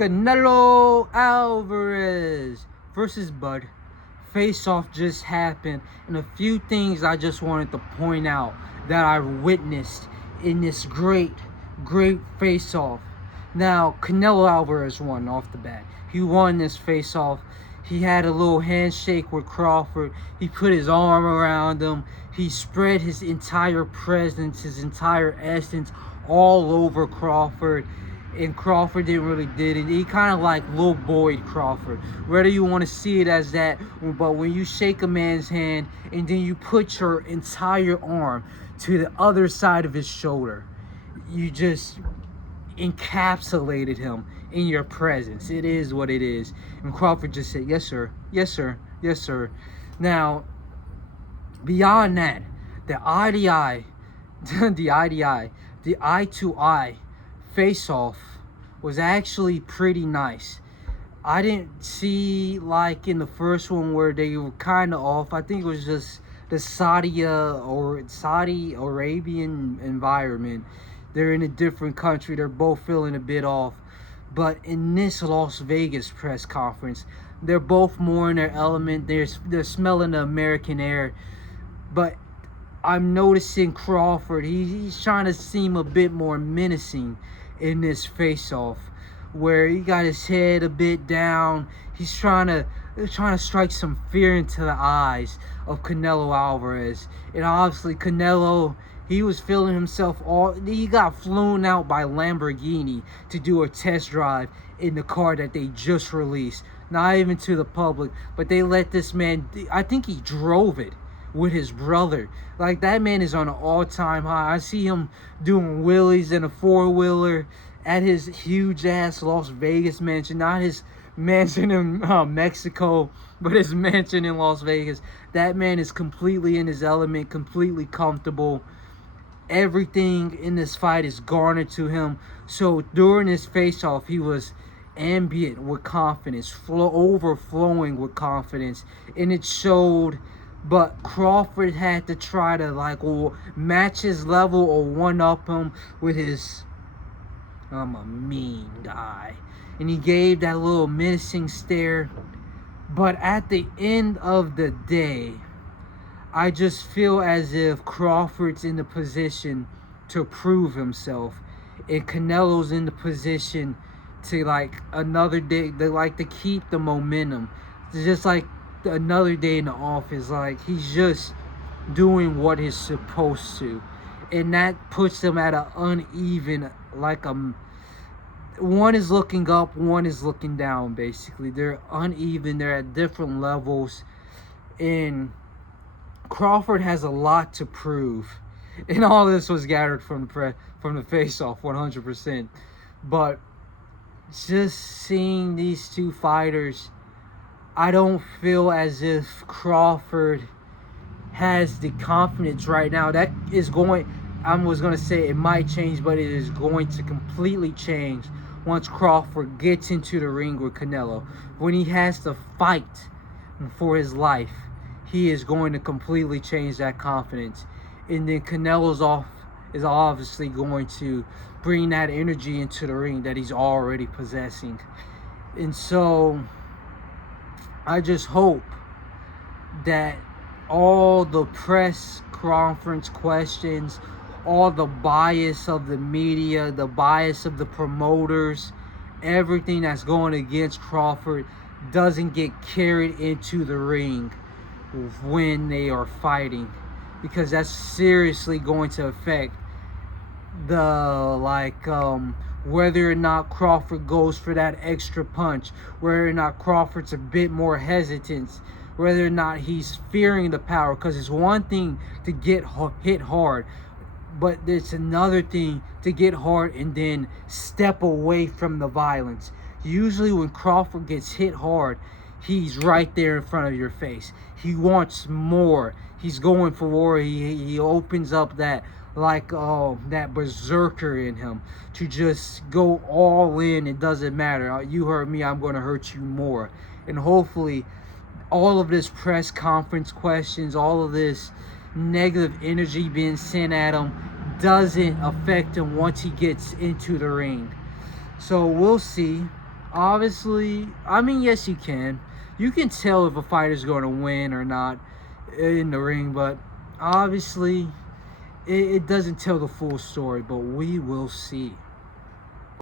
Canelo Alverez versus Bud. Face-off just happened, and a few things I just wanted to point out that I witnessed in this great face-off. Now, Canelo Alvarez won off the bat. He won this face-off. He had a little handshake with Crawford. He put his arm around him. He spread his entire presence, his entire essence all over Crawford. And Crawford didn't really did it. He kind of like Lil Boyd Crawford. Whether you want to see it as that, but when you shake a man's hand and then you put your entire arm to the other side of his shoulder, you just encapsulated him in your presence. It is what it is. And Crawford just said, yes, sir. Yes, sir. Yes, sir. Now, beyond that, the eye-to-eye, the eye-to-eye face-off was actually pretty nice. I didn't see like in the first one where they were kind of off. I think it was just the Saudi Arabian environment. They're in a different country. They're both feeling a bit off. But in this Las Vegas press conference, they're both more in their element. They're smelling the American air. But I'm noticing Crawford, he's trying to seem a bit more menacing in this face-off, where he got his head a bit down. He's trying to strike some fear into the eyes of Canelo Alvarez. And obviously Canelo, he was feeling himself he got flown out by Lamborghini to do a test drive in the car that they just released. Not even to the public, but they let this man, I think he drove it with his brother. Like, that man is on an all-time high. I see him doing wheelies in a four-wheeler at his huge ass Las Vegas mansion, not his mansion in Mexico, but his mansion in Las Vegas. That man is completely in his element, completely comfortable. Everything in this fight is garnered to him. So during this face-off, he was ambient with confidence, overflowing with confidence, and it showed. But Crawford had to try to match his level or one-up him with his I'm a mean guy. And he gave that little menacing stare. But at the end of the day, I just feel as if Crawford's in the position to prove himself. And Canelo's in the position to another day, to keep the momentum. It's just like another day in the office. He's just doing what he's supposed to, and that puts them at an uneven, one is looking up, one is looking down. Basically, they're uneven. They're at different levels, and Crawford has a lot to prove. And all this was gathered from the face-off, 100%. But just seeing these two fighters, I don't feel as if Crawford has the confidence right now. That is going, I was going to say it might change, but it is going to completely change once Crawford gets into the ring with Canelo. When he has to fight for his life, he is going to completely change that confidence. And then Canelo's is obviously going to bring that energy into the ring that he's already possessing. And so I just hope that all the press conference questions, all the bias of the media, the bias of the promoters, everything that's going against Crawford doesn't get carried into the ring when they are fighting, because that's seriously going to affect the whether or not Crawford goes for that extra punch, whether or not Crawford's a bit more hesitant, whether or not he's fearing the power. Because it's one thing to get hit hard, but it's another thing to get hard and then step away from the violence. Usually when Crawford gets hit hard, he's right there in front of your face. He wants more. He's going for war. He opens up that that berserker in him to just go all in. It doesn't matter. You hurt me, I'm going to hurt you more. And hopefully all of this press conference questions, all of this negative energy being sent at him doesn't affect him once he gets into the ring. So we'll see. Obviously, I mean, yes, you can. You can tell if a fighter's going to win or not in the ring, but obviously, it doesn't tell the full story. But we will see.